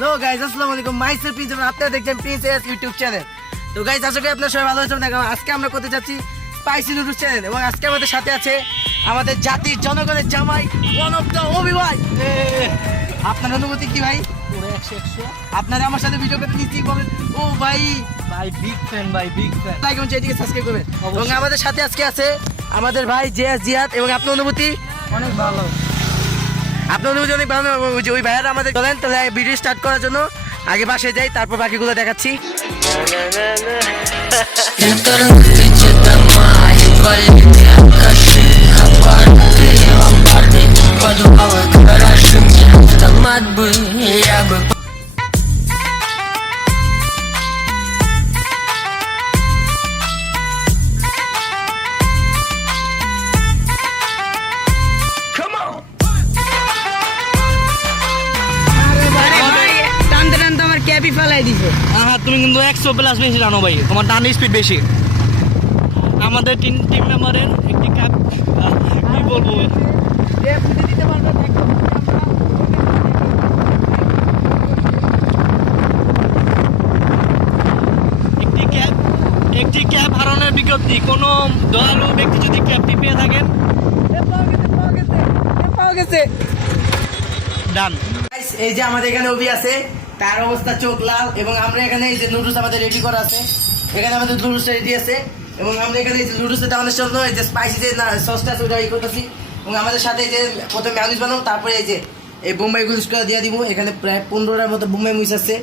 Hello guys, আসসালামু আলাইকুম। Myself Prince, আপনারা দেখছেন প্রিন্স এস ইউটিউব চ্যানেল। তো গাইস, আশা করি আপনারা সবাই ভালো আছেন। দেখো, আজকে আমরা করতে যাচ্ছি স্পাইসি নুডলস চ্যানেল, এবং আজকে আমাদের সাথে আছে আমাদের জাতির জনগণের জামাই ওয়ান অফ দ্য অভি ভাই। আপনার অনুভূতি কি ভাই? আপনারা আমার সাথে ভিডিও করতে নিচ্ছি, বলেন ও ভাই। ভাই বিগ ফ্যান, ভাই বিগ ফ্যান। লাইক এবং চ্যানেলটিকে সাবস্ক্রাইব করবেন। এবং আমাদের সাথে আজকে আছে আমাদের ভাই জিয়াস জিয়াদ। এবং আপনার অনুভূতি? অনেক ভালো। আপনার অনুভূতি অনেক ভালো। ওই ভাইয়ারা আমাদের বলেন। তাহলে ভিডিও স্টার্ট করার জন্য আগে বাসায় যাই, তারপর বাকিগুলো দেখাচ্ছি। ক্যাপি ফেলাই দিছে। তুমি কিন্তু 100+ বেশি জানো ভাই, তোমার ডান স্পিড বেশি। আমাদের টিম মেম্বারের একটি কাপ কি বলবো, একটি ক্যাপ হারানোর বিজ্ঞপ্তি। কোনো দয়ালু ব্যক্তি যদি ক্যাপটি পেয়ে থাকেন, ডান। এই যে আমাদের এখানে অভি আছে, তার অবস্থা চোখ লাল। এবং আমরা এখানে এই যে নুডলস আমাদের রেডি করা আছে, এখানে আমাদের নুডলস রেডি আছে। এবং আমরা এখানে এই যে নুডলস দেওয়ানোর জন্য এই যে স্পাইসি যে সসটা আছে ওটা ই করতেছি। এবং আমাদের সাথে এই যে প্রথমে ম্যায়োনিজ বানাবো, তারপরে এই যে এই বোম্বাই গুলিশটা দিয়ে দিব। এখানে প্রায় 15টার মতো বোম্বাই মুইচ আছে।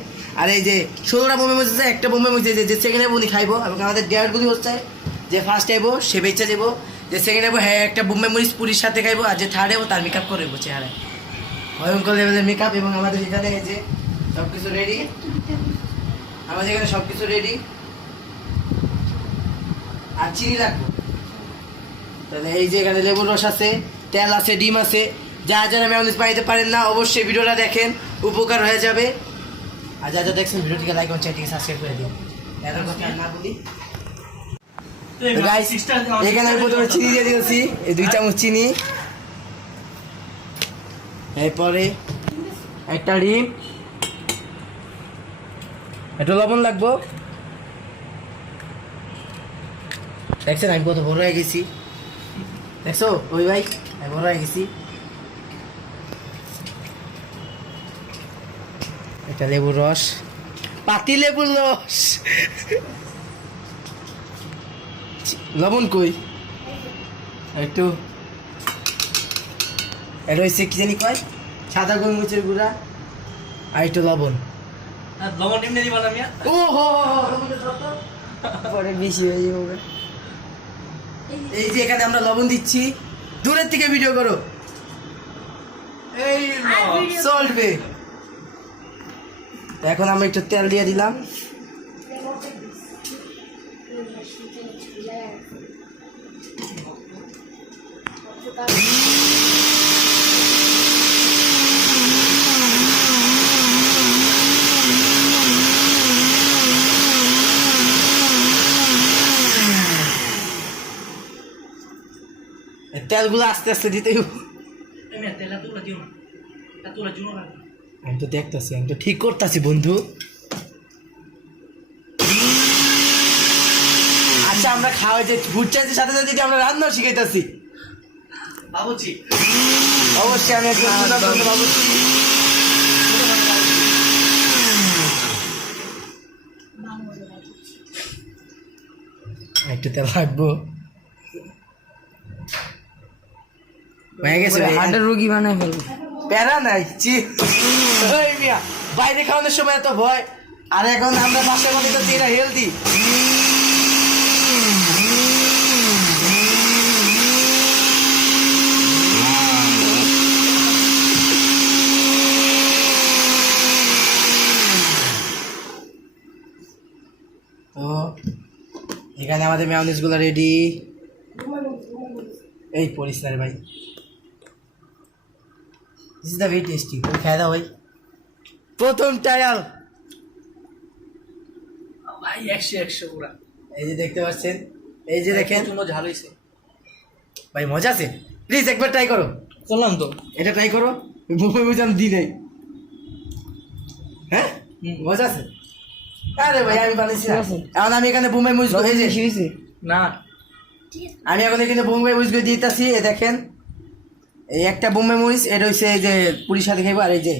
আর এই যে 16টা বোম্বাই মুইচ আছে, একটা বোম্বাই মুইচ যে সেকেন্ড আইবো উনি খাইবো। এবং আমাদের ডেয়ারগুলি হচ্ছে যে ফার্স্ট আইবো সে বেচা যাবো, যে সেকেন্ড আইবো হ্যাঁ একটা বোম্বাই মুইচ পুরীর সাথে খাইবো, আর যে থার্ড আইবো তার মেকআপ করে দেবো চেহারায়, ভয়ঙ্কর লেভেলের মেকআপ। এবং আমাদের এখানে এই যে সব কিছু রেডি, আমাদের এখানে সব কিছু রেডি। আর চিনি রাখবো। তাহলে এই যে এখানে লেবুর রস আছে, তেল আছে, ডিম আছে। যারা যারা মেয়োনিজ বানাইতে পারেন না, অবশ্যই ভিডিওটা দেখেন, উপকার হয়ে যাবে। আর যা যা দেখছেন ভিডিওটিকে লাইক এবং চ্যানেলটিকে সাবস্ক্রাইব করে দিন। এর কথা আর না বলি। গাইস, এখানে আমি প্রথমে চিনি দিয়ে দিয়েছি, এই 2 চামচ চিনি। এরপরে একটা ডিম, একটু লবণ লাগবো। দেখছেন আমি কত বড় হয়ে গেছি, দেখছো ওই ভাই, আমি বড় হয়ে গেছি। এটা লেবুর রস, পাতি লেবুর রস। লবণ কই একটু, এটা হচ্ছে কি জানি কয়, সাদা গোলমরিচের গুঁড়া, আর একটু লবণ। লবণ এমনি দিবা না মিয়া? ও হো পরে বেশি হয়ে যাবে। এই যে এখানে আমরা লবণ দিচ্ছি, দূরের থেকে ভিডিও করো, এই চলবে। এখন আমরা একটু তেল দিয়ে দিলাম। তেলগুলো আস্তে আস্তে দিতে হবে। আমি তো দেখতেছি, আমি তো ঠিক করতেছি বন্ধু। আচ্ছা, আমরা খাওয়া যে ফুড চাইতে সাথে সাথে আমরা রান্না শিখাইতেছি বাবুজি। অবশ্যই আমি একজন বাবুজি। একটু তেল রাখবো, হয়ে গেছে। হার্টের রোগী বানায় ফেলবো। প্যারা নাই মিয়া, বাইরে খাওয়ানোর সময় এত ভয়, আর এখন আমরা বাসায় মনে করছি এটা হেলদি। তো এখানে আমাদের মেয়োনিজ গুলো রেডি। এই পরিস না রে ভাই, this is the very tasty. খেয়ে দাও ভাই, প্রথম ট্রায়াল ভাই 100 পুরা। এই যে দেখতে পাচ্ছেন, এই যে দেখেন ঝাল হয়েছে ভাই, মজা আছে। প্লিজ একবার ট্রাই করো। করলাম তো, এটা ট্রাই করো, বুঝান দি নাই। মজা আছে? আরে ভাই আমি বানিয়েছি না। এখন আমি এখানে বোম্বাই মরিচ এই যে না আমি এখন এখানে বোম্বাই মরিচ করে দিতেছি। এ দেখেন এই একটা বোম্বাই মরিচ, এটা হচ্ছে এই যে পুরির সাথে খাইবো। আর এই যে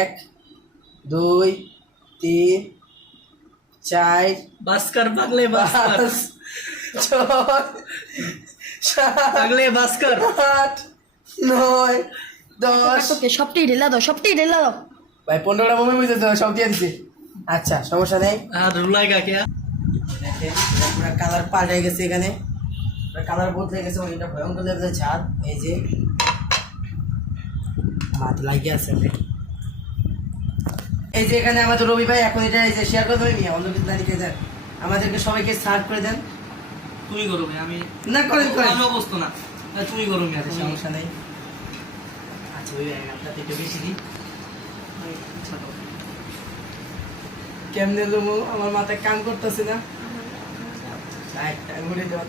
1 2 3 4 বাস্কার পাগলে বাস্কার 5 6 7 পাগলে বাস্কার 8 9 10 ওকে সবটাই ঢেলা দাও ভাই 15টা বোম্বাই মরিচ আছে, সব দিয়ে দিছি। আচ্ছা সমস্যা নেই। আর রুলাই কাকে দেখেন পুরো কালার পাল্টে গেছে, এখানে কালার বদলে গেছে। এটা ভয়ঙ্কর লেভেলের ঝাল। এই যে হাত লাগিয়ে আছে। এই যে এখানে আমাদের রবি ভাই এখন এটা এই যে শেয়ার করে দেবেন, অন্য কিছু না লিখে দেন, আমাদেরকে সবাইকে সার্ভ করে দেন। তুমি করো ভাই, আমি না করেন আমি অবস্থ না, তুমি করো মি আছে সমস্যা নেই। আচ্ছা ওই আপনার একটু বেশি দিই। কেমনে লোমো আমার মাথায় কাম করতেছে না। ঘুরে দেওয়া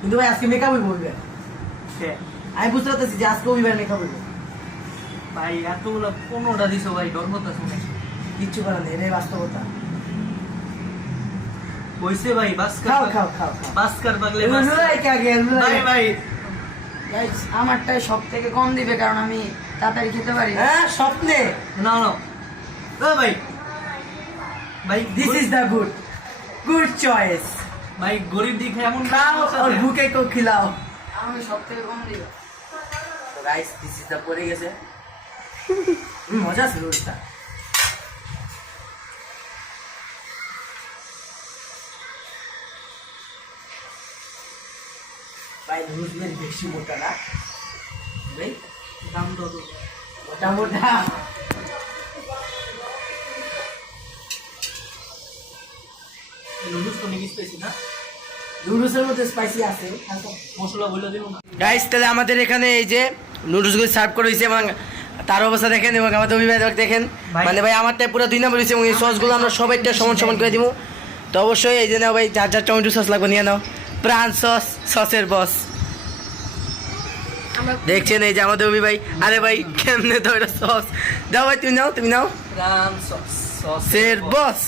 কিন্তু ভাই আজকে মেকআপ হইব আমি বুঝতে পারতেছি যে আজকে ওইবার মেকআপ হইব। ভাই এতগুলো 15টা দিছো ভাই, ডর করতেছো না? কিচ্ছু করার নেই, এটাই বাস্তবতা। হইছে ভাই, বাস্কার খাও খাও খাও খাও। বাস্কার পাগলে ভাই ভাই গাইস আমারটাই সব থেকে কম দিবে কারণ আমি তাড়াতাড়ি খেতে পারি। হ্যাঁ স্বপ্নে না না ভাই ভাই this is the good choice. ভাই গরিব দিকে এমন খাও আর বুকে কো খিলাও। আমি সব থেকে কম দিবে। তো গাইস দিস ইজ দ্য পড়ে গেছে। মজা ছিল ওটা। ভাই নুডলস বেশি মোটা না ভাই, দাম কত? মোটা মোটা। নুডলস তো নিয়ে স্পাইসি না, নুডলসের মধ্যে স্পাইসি আছে। মশলা বলে দিও না। গাইস তাহলে আমাদের এখানে এই যে নুডলসগুলো সার্ভ করে হয়েছে এবং তার অবস্থা দেখেন এবং আমাদের অভিভাবক দেখেন। ভাই। মানে ভাই আমারটা পুরো 2 নম্বর হয়েছে এবং এই সসগুলো আমরা সবাইটা সমান সমান করে দিব। তো অবশ্যই এই যে নাও ভাই, যার যার টমেটো সস লাগবে নিয়ে নাও। প্রাণ সস, সসের বস। দেখছেন এই যে আমাদের অভি ভাই। আরে ভাই কেমনে তো এটা সস দাও ভাই, তুমি নাও রাম সস সসের বস।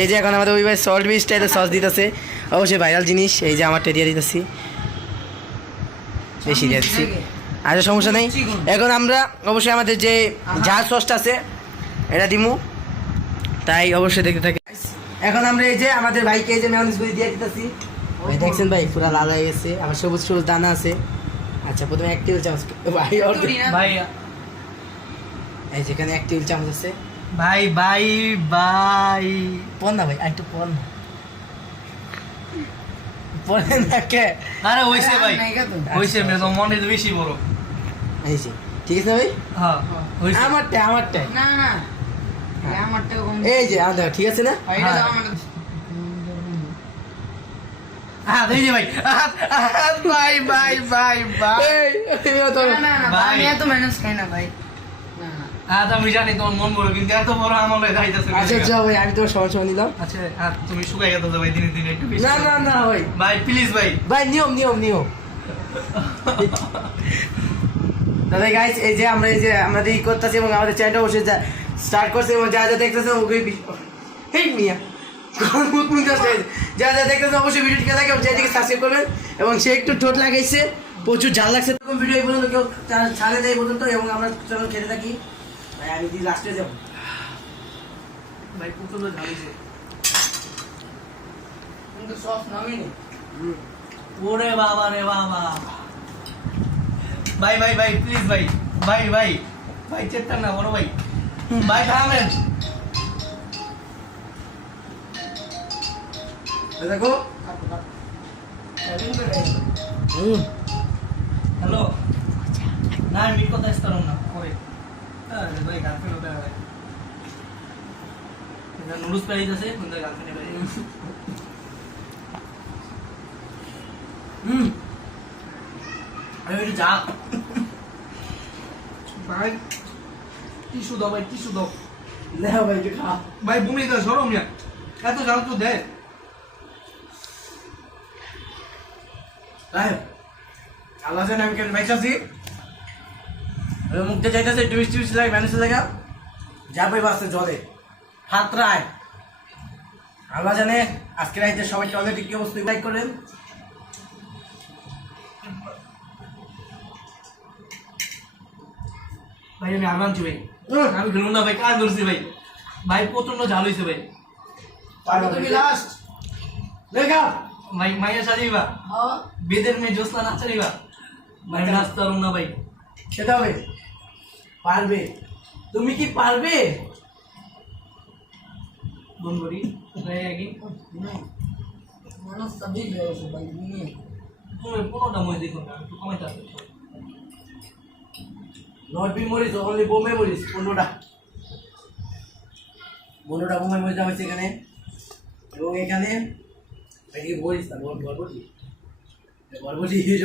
এই যে এখন আমাদের অভি ভাই সল্ট বিচ স্টাইলে সস দিতেছে, অবশ্যই ভাইরাল জিনিস। এই যে আমারটা দিয়ে দিতেছি, বেশি দিয়ে দিচ্ছি। আচ্ছা সমস্যা নেই। এখন আমরা অবশ্যই আমাদের যে ঝাল সসটা আছে এটা দিমু, তাই অবশ্যই দেখতে থাকি। এখন আমরা এই যে আমাদের ভাইকে এই যে মেয়নিজগুলি দিয়ে দিতেছি। ভাই দেখছেন ভাই পুরা লাল হয়ে গেছে, আবার সবুজ সবুজ দানা আছে। আচ্ছা প্রথমে 1 টেবিল চামচ ভাই ভাই এই যেখানে 1 টেবিল চামচ আছে। ভাই ভাই ভাই পন না ভাই, একটু পন পনেন না কে। আরে হইছে ভাই, নাইকা তো। হইছে মে তো মনে বেশি বড়। এই যে ঠিক আছে না ভাই, হ্যাঁ হইছে। আমারটা না না আমারটাও কম এই যে আমাদের ঠিক আছে না। এটা দাও আমারটা। হ্যাঁ এই যে ভাই ভাই ভাই ভাই ভাই এই এবার তো না না ভাই। আমি এত ম্যানেজ খাই না ভাই। না না হ্যাঁ আমি জানি তোমার মন বড়, কিন্তু এত বড় আমলে যাইতেছে। আচ্ছা আচ্ছা ভাই আমি তো সমান সমান নিলাম। আচ্ছা আর তুমি শুকাই গেছো ভাই দিনে দিনে একটু বেশি। না না না ভাই, ভাই প্লিজ ভাই। ভাই নিয়ম তাহলে গাইস এই যে আমরা এই যে আমাদের ই করতেছি এবং আমাদের চ্যানেলটা অবশ্যই স্টার্ট করছে এবং যা যা দেখতেছেন ওকে হেই মিয়া যা যা দেখতেছেন অবশ্যই ভিডিওটিকে লাইক এবং চ্যানেলটিকে সাবস্ক্রাইব করবেন। এবং সে একটু ঠোঁট লাগাইছে, প্রচুর ঝাল লাগছে, এরকম ভিডিও এই পর্যন্ত কেউ ছাড়ে দেয় পর্যন্ত এবং আমরা চলো খেতে থাকি। ভাই আমি দি লাস্টে যাবো ভাই প্রচুর ঝালিছে। কিন্তু সস নামিনি। ওরে বাবা রে বাবা। ভাই ভাই ভাই প্লিজ ভাই ভাই ভাই ভাই চেষ্টা না বড় ভাই ভাই থামেন। দেখো হ্যালো না আমি কথা ইস্তারম না পরে। আরে ভাই গার্লফ্রেন্ড হতে হবে এটা নুডলস পাই যাচ্ছে কোন গার্লফ্রেন্ড পাই। আরে একটু যা ভাই, টিস্যু দাও ভাই, টিস্যু দাও লেও ভাই একটু খাও। ভাই। বমি দা সরম না, এত জাল তো দে। ভাই আল্লাহ জানে আমি কেন বাইচাছি মুখতে চাইতেছে টুইস্ট লাগে ম্যানেজে লাগা যাবে বাসে জলে হাতরায় আল্লাহ জানে আজকে রাইতে সবাই টয়লেটে কি অবস্থা লাইক করেন ভাই আমি আর মানছি ভাই আমি খেলবো না ভাই কাজ করছি ভাই ভাই প্রচন্ড ঝাল হয়েছে ভাই তুমি লাস্ট দেখা ভাই মাইয়া সারিবা হ্যাঁ বেদের মেয়ে জোসনা নাচারিবা ভাই নাচতে পারুন না ভাই খেতে হবে পারবে তুমি কি পারবে বন করি ভাই আগে মানুষ সবই গেছে ভাই নিয়ে তুমি পুরোটা মই দেখুন একটু কমাইতে আসবে নট বি মরিস অনলি বোমে মরিস 15টা বোমে মরিস হয়েছে এখানে এবং এখানে এদিকে মরিস না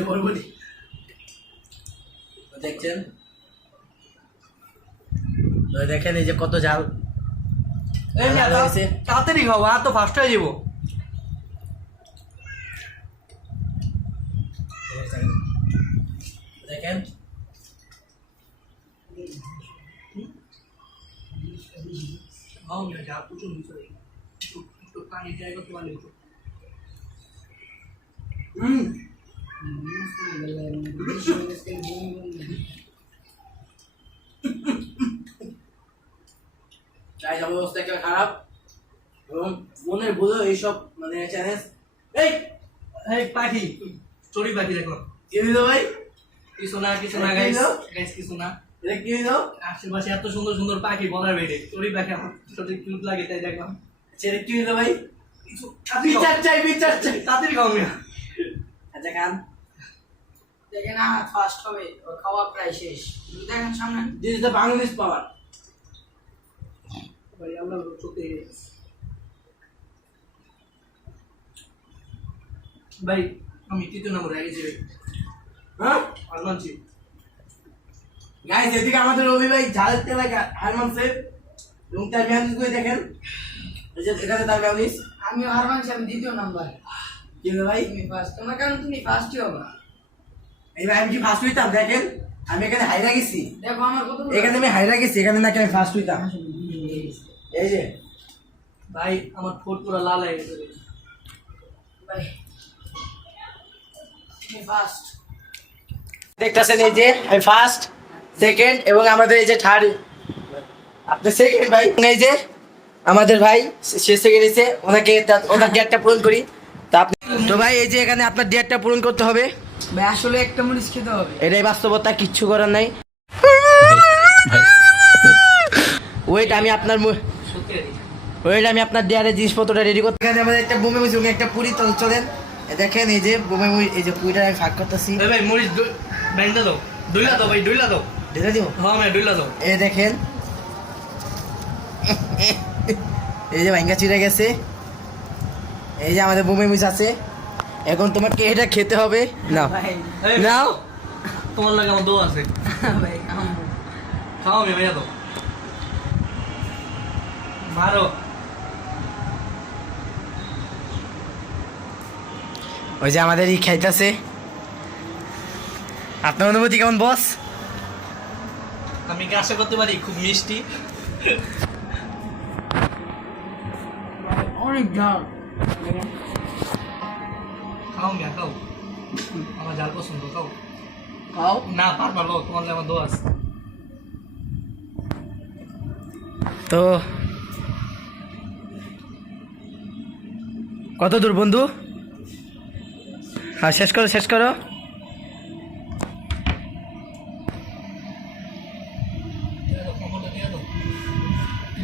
বরবটি দেখছেন তো দেখেন এই যে কত জাল এই না তাড়াতাড়ি খাও আর তো ফার্স্ট হয়ে যাবো দেখেন খাও না যা প্রচন্ড বিষয় একটু পানি জায়গা তো ভালো হতো তাই অবস্থা একটা খারাপ এবং মনে বলো এইসব মানে চ্যালেঞ্জ এই এই পাখি চড়ি পাখি দেখো কি হইলো ভাই কিছু না গাইস কিছু না এটা কি হইলো আশেপাশে এত সুন্দর সুন্দর পাখি বলার বাইরে চড়ি পাখি আমার সত্যি কিউট লাগে তাই দেখলাম ছেড়ে কি হইলো ভাই কিছু বিচার চাই তাড়াতাড়ি খাও মিয়া আচ্ছা খান দেখেন আমার ফার্স্ট হবে ওর খাওয়া প্রায় শেষ দেখেন সামনে দিস ইজ দ্য বাংলাদেশ পাওয়ার ভাই আমরা চোখে ভাই আমি তৃতীয় নম্বর আগে যাই হ্যাঁ আর মানছি গাইস এদিকে আমাদের রবি ভাই ঝালতে ভাই হারমান সেফ এবং তার ম্যানেজ করে দেখেন এই যে এখানে তার ম্যানেজ আমিও হার মানছি আমি দ্বিতীয় নাম্বার কি হলো ভাই তুমি ফার্স্ট তোমার কারণ তুমি ফার্স্টই হবে এই ভাই আমি কি ফার্স্ট হইতাম দেখেন আমি এখানে হাইরা গেছি দেখো আমার কত এখানে আমি হাইরা গেছি এখানে নাকি আমি ফার্স্ট হইতাম এই যে ভাই আমার ঠোঁট পুরো লাল হয়ে গেছে ভাই তুমি ফার্স্ট দেখতেছেন এই যে আমি ফার্স্ট সেকেন্ড এবং আমাদের এই যে থার্ড আপনি সেকেন্ড ভাই এই যে আমাদের ভাই সে সেকেন্ড এসে ওনার ডেটটা পূরণ করি তা আপনি তো ভাই এই যে এখানে আপনার ডেটটা পূরণ করতে হবে ভাই আসলে একটা মরিচ খেতে হবে এটাই বাস্তবতা কিচ্ছু করার নাই ওয়েট আমি আপনার সত্যি ওয়েট আমি আপনার দেয়ারের জিনিসপত্রটা রেডি করতে এখানে আমাদের একটা বোমে মুড়ি এবং একটা পুরি চলেন দেখেন এই যে বোমে মুড়ি এই যে পুরিটা আমি ফাঁক করতেছি ভাই মরিচ বাইন্দা দাও দুইলা দাও ভাই দুইলা দাও ঢেলে দিব হ্যাঁ ভাই দুইলা দাও এই দেখেন এই যে ভাঙ্গা চিড়ে গেছে এই যে আমাদের বোমে মুড়ি আছে এখন তোমাকে এটা খেতে হবে নাও ভাই নাও তোমার লাগে আমার দো আছে ভাই খাবো খাও আমি ভাইয়া দাও মারো ওই যে আমাদের ই খাইতেছে আপনার অনুভূতি কেমন বস আমি কি আশা করতে পারি খুব মিষ্টি অনেক ঝাল খাও মিয়া খাও আমার জাল পছন্দ খাও খাও না পারবা লো তোমার লাগে আমার দো আছে তো কত দূর বন্ধু হ্যাঁ শেষ করো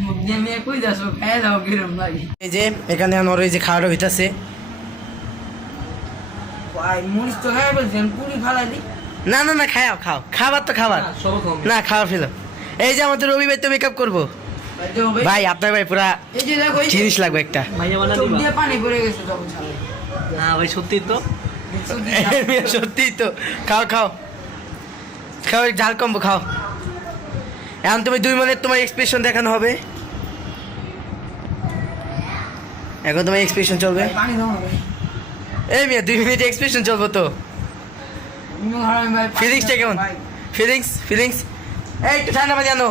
মুখ দিয়ে মেয়ে কই যাচ্ছ খাই দাও কিরম লাগে এই যে এখানে আমার এই যে খাওয়াটা হইতাছে ভাই মরিচ তো খাই বলছেন পুরি ফালাই দি না না না খাও খাবার তো খাবার সব খাও না খাওয়া ফেলো এই যে আমাদের রবি ভাই তো মেকআপ করবো ভাই দেখো ভাই ভাই আপনার ভাই পুরা এই যে দেখো এই যে জিনিস লাগবে একটা ভাইয়া বানা চোখ দিবা দিয়ে পানি পড়ে গেছে তখন ছাড়ে না ভাই সত্যি তো সত্যি তো খাও ঝাল কমবো খাও এখন তুমি 2 মিনিট তোমার এক্সপ্রেশন দেখানো হবে এখন তোমার এক্সপ্রেশন চলবে পানি দাও না ভাই এই মিয়া 2 মিনিট এক্সপ্রেশন চলবো তো হারামি ভাই ফিলিংসটা কেমন? ভাই, ফিলিংস এই একটু ঠান্ডা পানি আনো।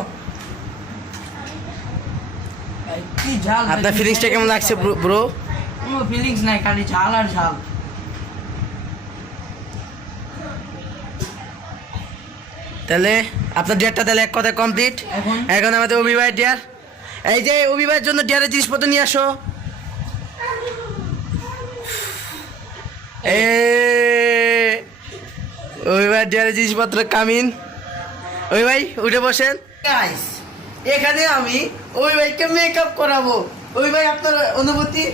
ভাই, কি ঝাল ভাই, আপনার তুমি ফিলিংসটা কেমন লাগছে ব্রো? কোনো ফিলিংস নাই, খালি ঝাল আর ঝাল। তাহলে আপনার ডেয়ারটা তাহলে এক কথা কমপ্লিট। এখন আমাদের অভিভাবক ডেয়ার, এই যে অভিভাবকের জন্য ডেয়ারের জিনিসপত্র নিয়ে আসো। এ অভিভাবক ডেয়ারের জিনিসপত্র কামিন। ওই ভাই উঠে বসেন। গাইস এখানে আমি ওই ভাইকে মেকআপ করাবো। ওই ভাই আপনার অনুভূতি?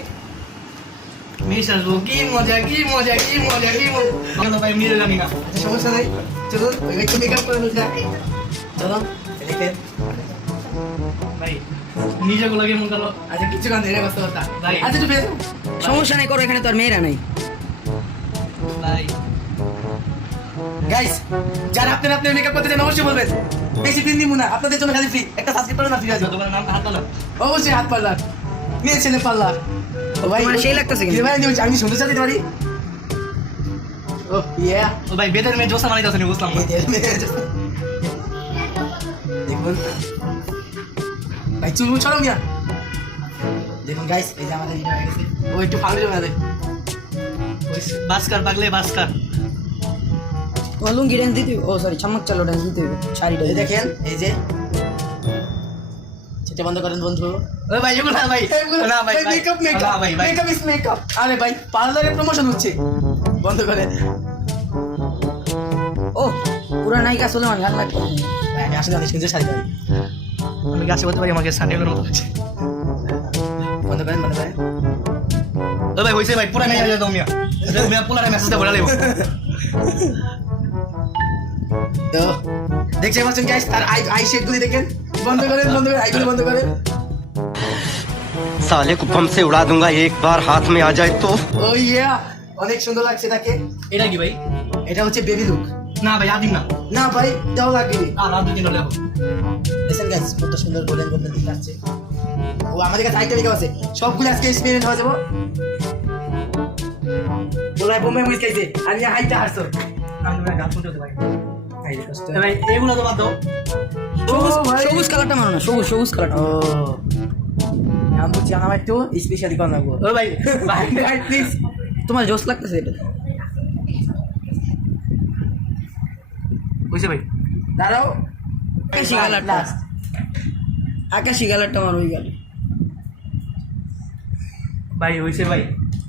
মিস আসবো। কি মজা কি মজা কি মজা কি মজা। কেন ভাই আমি নিজে জানি না। আচ্ছা, সমস্যা নেই, চলুন ওই ভাইকে মেকআপ করে ফেলতে। চলো দেখেন। ভাই নিজে গুলো কেমন গেল? আচ্ছা কিছু গান ধরে বসতে কথা ভাই। আচ্ছা একটু বেরো। সমস্যা নাই, করো, এখানে তো আর মেয়েরা নাই। ভাই গাইস যারা আপনার মেকআপ করতে চান অবশ্যই বলবেন, বেশি দিন দিব না, আপনাদের জন্য খালি ফ্রি। একটা সাবস্ক্রাইব করে না, ফ্রি আছে। তোমার নাম হাত তোলো। অবশ্যই হাত পার্লার, মেয়ে ছেলে পার্লার। ও ভাই তোমার সেই লাগতেছে কিন্তু। ভাই আমি সুন্দর সাথে পারি। ও ইয়া ও ভাই বেদের মেয়ে জোসা মারিতে আসেনি, বুঝলাম না। দেখুন ভাই চুল ছড়াও মিয়া। দেখুন গাইস এই যে আমাদের এটা হয়ে গেছে। ও একটু ফালতু বানাবে। বাস্কার পাগলে বাস্কার। তোমার লুঙ্গি ড্যান্স দিতে হবে, ও সরি চামচ চালো ড্যান্স দিতে হবে, শাড়িটা এই দেখেন এই যে সেটা বন্ধ করেন বন্ধু। ও ভাই এগুলো না ভাই। না ভাই মেকআপ না ভাই ভাই। Makeup is makeup. আরে ভাই পার্লারে প্রমোশন হচ্ছে, বন্ধ করেন। ও পুরা নায়িকা সুলেমান গান লাগবে। ভাই আমি আসলে অনেক সুন্দর শাড়ি পারি। আমি গাছে বলতে পারি আমাকে সানিয়ালের মতো লাগছে। বন্ধ করেন বন্ধ করেন। ও ভাই হইছে ভাই পুরা মেয়ে আইলে দাও মিয়া। মিয়া পুরা মেসেজটা বলে লাইব। তো দেখতে পাচ্ছেন গাইস তার আই শেডগুলি দেখেন। বন্ধ করেন আইগুলো বন্ধ করেন। साले को बम से उड़ा दूंगा एक बार हाथ में आ जाए तो। ও ইয়া অনেক সুন্দর লাগছে তাকে। এটা কি ভাই? এটা হচ্ছে বেবি লুক। না ভাই আদিম না। না ভাই দাও লাগবে। আর রাত দুদিন হলে দেখেন গাইস কত সুন্দর গোল্ডেন দিক আসছে। ও আমাদের কাছে আইটেম মেকআপ আছে, সবগুলো আজকে এক্সপেরিয়েন্স হয়ে যাবো। বলাই বোমে মুই খাইছে আমি হাইটা হারছো। আমি ভাই গাছ শুনতে ভাই। হাই রে কষ্ট। ভাই এগুলো তো বাদ দাও। সবুজ কালারটা মানো না, সবুজ কালারটা। ও আমি বলছি আমার একটু স্পেশালি কর লাগবো। ও ভাই ভাই ভাই প্লিজ। তোমার জোস লাগতেছে এটা। হইছে ভাই। দাঁড়াও আকাশি কালারটা, লাস্ট। আকাশি কালারটা আমার ওই গেল। ভাই হইছে ভাই।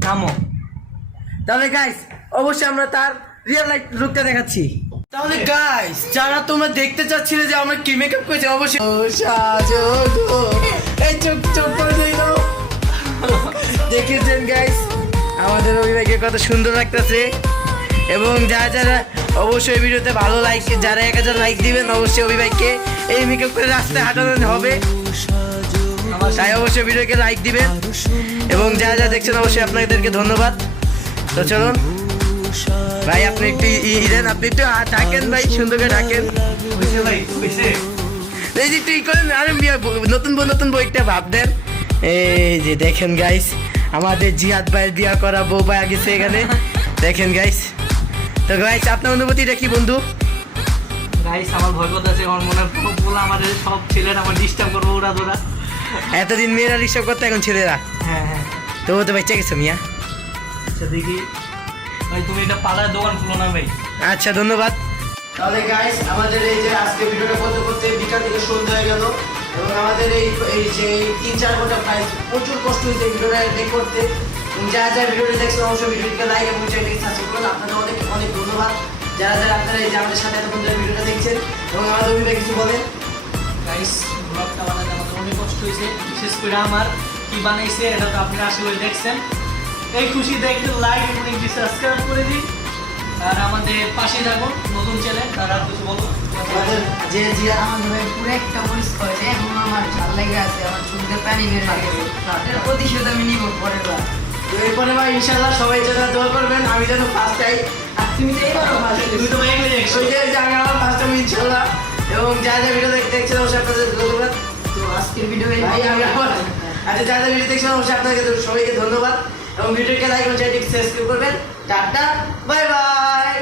থামো। তাহলে গাইস অবশ্যই আমরা তার রিয়েল লাইফ লুকটা দেখাচ্ছি। তাহলে গাইস যারা তোমরা দেখতে চাচ্ছিলে যে আমরা কি মেকআপ করেছি অবশ্যই ও সাজো গো এই চোখ চোখ করে দিও। দেখেছেন গাইস আমাদের অভিভাবককে কত সুন্দর লাগতেছে। এবং যারা অবশ্যই ভিডিওতে ভালো লাইক, যারা 1000 লাইক দিবেন অবশ্যই অভিভাবককে এই মেকআপ করে রাস্তায় হাঁটানো হবে, তাই অবশ্যই ভিডিওকে লাইক দিবেন। এবং যারা দেখছেন অবশ্যই আপনাদেরকে ধন্যবাদ। তো চলুন ভাই আপনি একটু দেন, আপনি একটু ডাকেন ভাই, সুন্দর করে ডাকেন। হইছে ভাই হইছে। এই যে একটু করেন আর নতুন বইটা ভাব দেন। এই যে দেখেন গাইস আমাদের জিহাদ ভাইয়ের বিয়া করা বউ ভাই গেছে এখানে। দেখেন গাইস। তো গাইস আপনার অনুভূতিটা কি বন্ধু? গাইস আমার ভয় করতেছে, আমার মনে বলা আমাদের সব ছেলেরা আমার ডিস্টার্ব করবো ওরা তোরা। এতদিন মেয়েরা রিসব করতে এখন ছেলেরা, হ্যাঁ হ্যাঁ। তো ও তো বাচ্চা গেছে মিয়া। আচ্ছা দেখি ভাই তুমি এটা পাড়ার দোকান খুলো না ভাই। আচ্ছা ধন্যবাদ। তাহলে গাইস আমাদের এই যে আজকে ভিডিওটা করতে করতে বিকাল থেকে সন্ধ্যা হয়ে গেল এবং আমাদের এই যে 3-4 ঘন্টা প্রায় প্রচুর কষ্ট হয়েছে ভিডিওটা এডিট করতে। যারা ভিডিওটা দেখছেন অবশ্যই ভিডিওটিকে লাইক এবং চ্যানেলটিকে সাবস্ক্রাইব করুন। আপনাদের অনেক অনেক ধন্যবাদ যারা আপনারা এই যে আমাদের সাথে এতক্ষণ ধরে ভিডিওটা দেখছেন। এবং আমাদের অভিভাবক কিছু বলেন। গাইস ব্লগটা বানাতে আমাদের অনেক কষ্ট হয়েছে, বিশেষ করে আমার কি বানাইছে এটা তো আপনারা আশা করি দেখছেন। এই খুশি দেখলে লাইক এবং একটি সাবস্ক্রাইব করে দিন আর আমাদের পাশে থাকুন। নতুন চ্যানেল তারা কিছু বলো। আমাদের যে আমাদের ভাই পুরো একটা পরিষ্কার হয়েছে, এখন আমার ঝাল লেগে আছে, আমার চুলতে পানি বের হয়ে গেছে। এর প্রতিশোধ আমি নিব পরের বার। তো এরপরে ভাই ইনশাআল্লাহ সবাই যেন দোয়া করবেন আমি যেন ফার্স্ট চাই। আর তুমি তো এইবারও ফার্স্ট তুমি তো ভাই এগিয়ে দেখছো। ওই যে আমি আমার ফার্স্ট টাইম ইনশাআল্লাহ। এবং যারা ভিডিও দেখছেন অবশ্যই আপনাদের ধন্যবাদ। তো আজকের ভিডিও ভাই আমি আমার আচ্ছা যারা ভিডিও দেখছেন অবশ্যই আপনাকে সবাইকে ধন্যবাদ এবং ভিডিওকে লাইক এবং চ্যানেলটিকে সাবস্ক্রাইব করবেন। Tata bye bye.